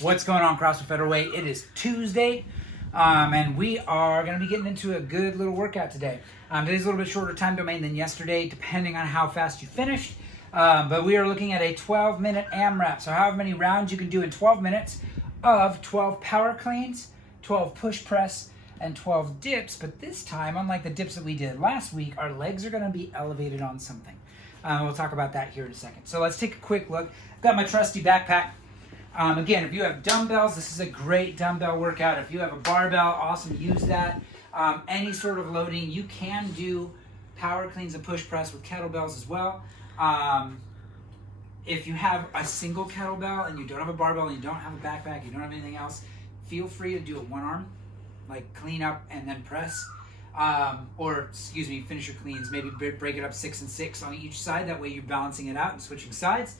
What's going on, CrossFit Featherweight? It is Tuesday, and we are going to be getting into a good little workout today. Today's a little bit shorter time domain than yesterday, depending on how fast you finished. But we are looking at a 12-minute AMRAP, so however many rounds you can do in 12 minutes of 12 power cleans, 12 push press, and 12 dips. But this time, unlike the dips that we did last week, our legs are going to be elevated on something. We'll talk about that here in a second. So let's take a quick look. I've got my trusty backpack. Again, if you have dumbbells, this is a great dumbbell workout. If you have a barbell, awesome, use that. Any sort of loading, you can do power cleans and push press with kettlebells as well. If you have a single kettlebell and you don't have a barbell and you don't have a backpack, you don't have anything else, feel free to do it one arm, like clean up and then press. Finish your cleans. Maybe break it up 6 and 6 on each side. That way you're balancing it out and switching sides.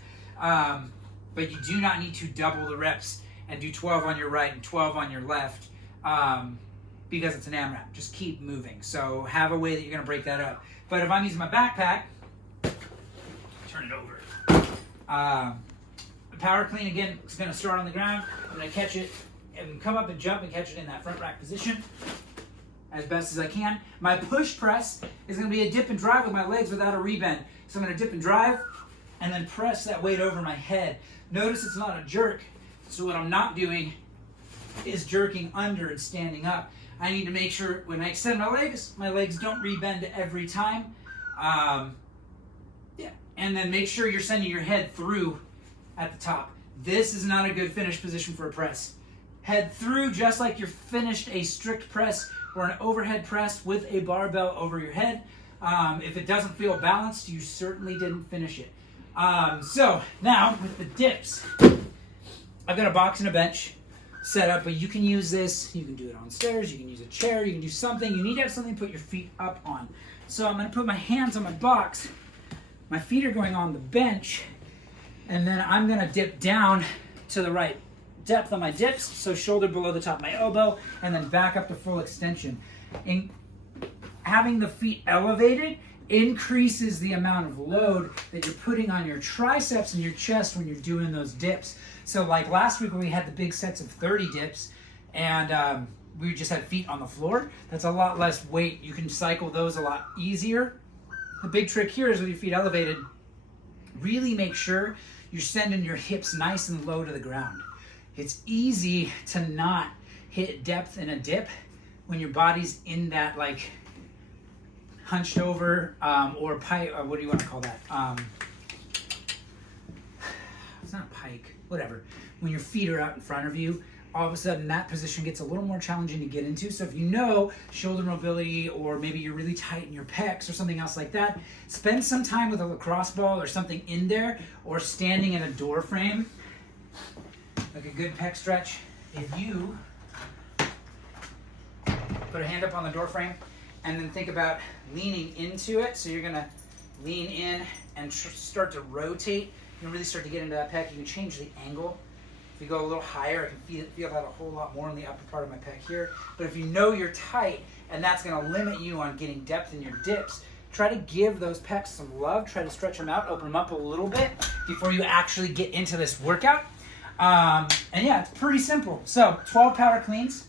But you do not need to double the reps and do 12 on your right and 12 on your left because it's an AMRAP. Just keep moving. So have a way that you're going to break that up. But if I'm using my backpack, turn it over. The power clean, again, is going to start on the ground. I'm going to catch it and come up and jump and catch it in that front rack position as best as I can. My push press is going to be a dip and drive with my legs without a rebend. So I'm going to dip and drive and then press that weight over my head. Notice it's not a jerk. So what I'm not doing is jerking under and standing up. I need to make sure when I extend my legs don't rebend every time. And then make sure you're sending your head through at the top. This is not a good finish position for a press. Head through just like you're finished a strict press or an overhead press with a barbell over your head. If it doesn't feel balanced, you certainly didn't finish it. So now with the dips, I've got a box and a bench set up, but you can use this. You can do it on stairs. You can use a chair. You can do something. You need to have something to put your feet up on. So I'm going to put my hands on my box. My feet are going on the bench, and then I'm going to dip down to the right depth on my dips, so shoulder below the top of my elbow, and then back up to full extension. And having the feet elevated increases the amount of load that you're putting on your triceps and your chest when you're doing those dips. So like last week when we had the big sets of 30 dips and we just had feet on the floor, that's a lot less weight. You can cycle those a lot easier. The big trick here is with your feet elevated, really make sure you're sending your hips nice and low to the ground. It's easy to not hit depth in a dip when your body's in that like hunched over or pike, or what do you want to call that? It's not a pike, whatever. When your feet are out in front of you, all of a sudden that position gets a little more challenging to get into. So if you know shoulder mobility, or maybe you're really tight in your pecs or something else like that, spend some time with a lacrosse ball or something in there, or standing in a door frame, like a good pec stretch. If you put a hand up on the door frame and then think about leaning into it, so you're gonna lean in and start to rotate. You can really start to get into that pec. You can change the angle. If you go a little higher, I can feel that a whole lot more in the upper part of my pec here. But if you know you're tight, and that's gonna limit you on getting depth in your dips, try to give those pecs some love. Try to stretch them out, open them up a little bit before you actually get into this workout. And yeah, it's pretty simple. So 12 power cleans,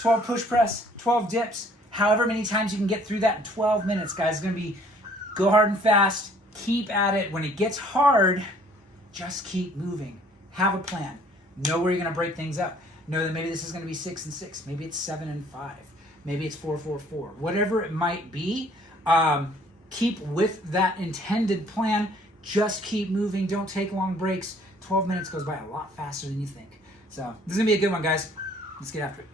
12 push press, 12 dips, however many times you can get through that in 12 minutes, guys. It's gonna be go hard and fast, keep at it. When it gets hard, just keep moving. Have a plan. Know where you're gonna break things up. Know that maybe this is gonna be 6 and 6, maybe it's 7 and 5, maybe it's 4, 4, 4. Whatever it might be, keep with that intended plan. Just keep moving, don't take long breaks. 12 minutes goes by a lot faster than you think. So this is gonna be a good one, guys. Let's get after it.